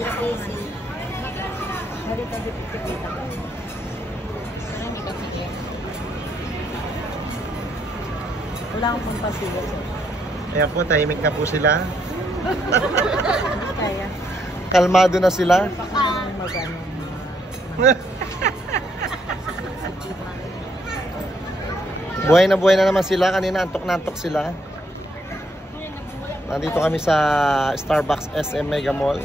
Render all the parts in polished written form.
Wala akong pampasigas. Ayan po, tahimik na po sila. Kaya. Kalmado na sila. Buhay na naman sila. Kanina antok na antok sila. Nandito kami sa Starbucks SM Mega Mall.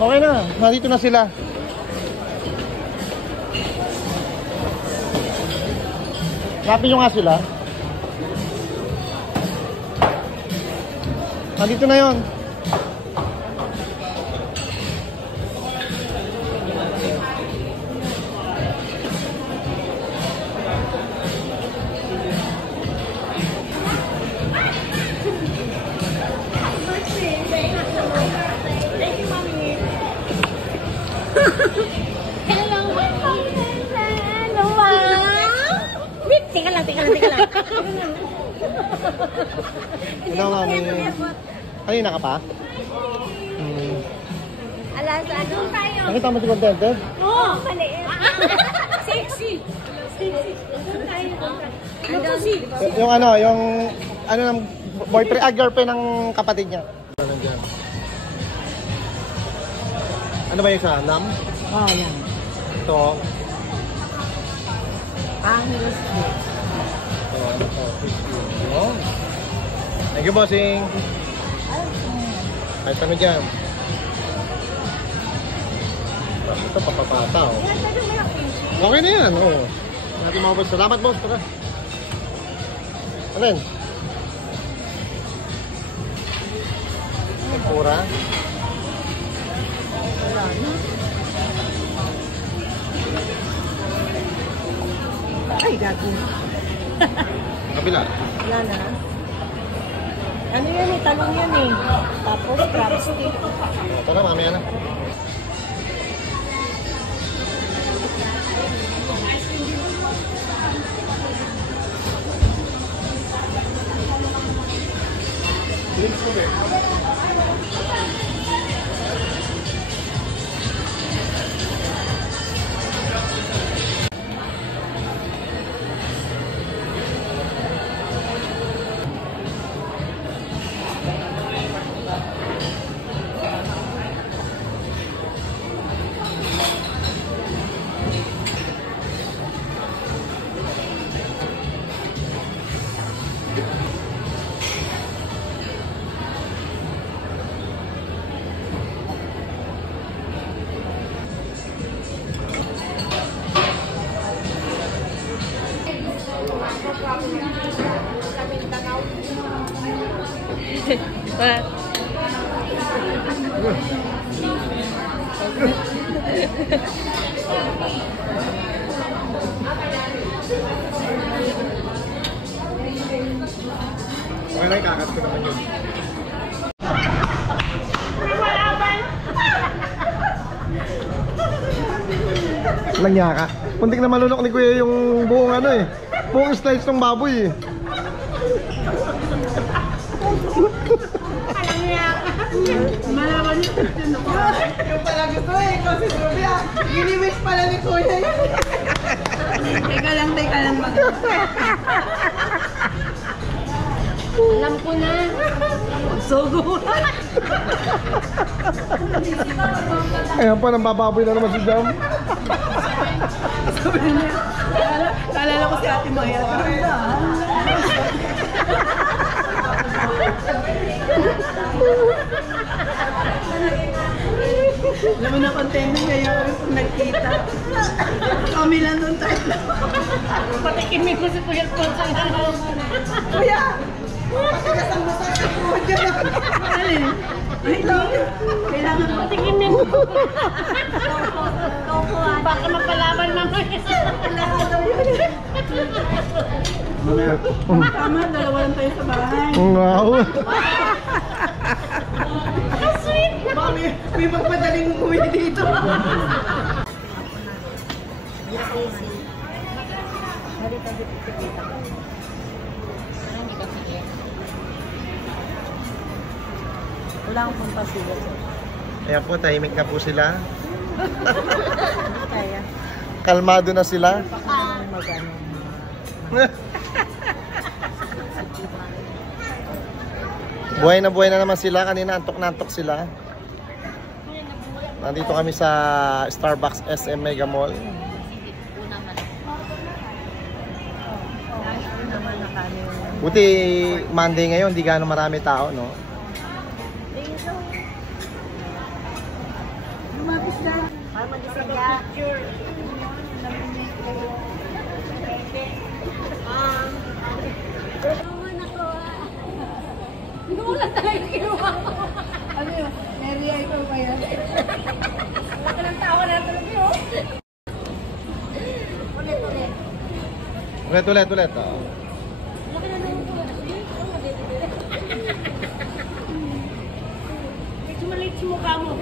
Okay na, nandito na sila. Hanapin nyo nga sila. Nandito na yon. Teka lang. Ano mami? Kanina ka pa? Alas, ano tayo? Nakita mo si Contented? Oo, maliit. Sexy. Doon tayo. Yung ano ng boyfriend, girlfriend ng kapatid niya. Ano ba yung isa? Nam? Oo, yan. Ito. Angeles Beach. Oh. Thank you, bossing. Kahit ano dyan. Ito, papapata. Oh. Okay na yan. Oh. Natin mga boss. Salamat, boss. Tara. Alin? Pura. Ay, gago. Kabila. Wala na. Ano yan eh? Talong yan eh. Tapos crab stick. Ito na, mamaya na. Okay lang, kakat ko naman yun. Walang yaka. Puntik na malunok ni Kuya yung buong ano eh. Buong slice ng baboy eh. Malaman niyo yung pala gusto eh. Kasi Sylvia, gini-wish pala ni Kuya yun. Teka lang alam ko na. Sogo. Ayan pa, nambababoy na naman si Jam. Sabi niya, kalala ko si Ate Maya. Alam mo na content kayo kung nagkita. Kami lang doon tayo. Patikimin ko si Kuya Alfonso. Kuya! Patigas ang masas sa kuha dyan. Alin? Ay, kailangan patikimin ko. Baka mapalaban naman. Kailangan daw yun. Tama, dalawa lang tayo sa bahay. Wow! Sweet! May magpadaling umuwi dito. Wala akong pampasigas. Ayan po, tahimik na po sila. Kaya. Kalmado na sila. Magano. Buhay na naman sila. Kanina antok na antok sila. Nandito kami sa Starbucks SM Mega Mall. Buti Monday ngayon, di gaano marami tao, no? Lumapis na. Para magising ka. Wala tayo kinuha ko. Ano yun? Mary Icon ba yan? Laki ng tawa na tulog yun. Ulit. Ulit. Oh. Laki na naman po. Medyo maliit si mukha mo.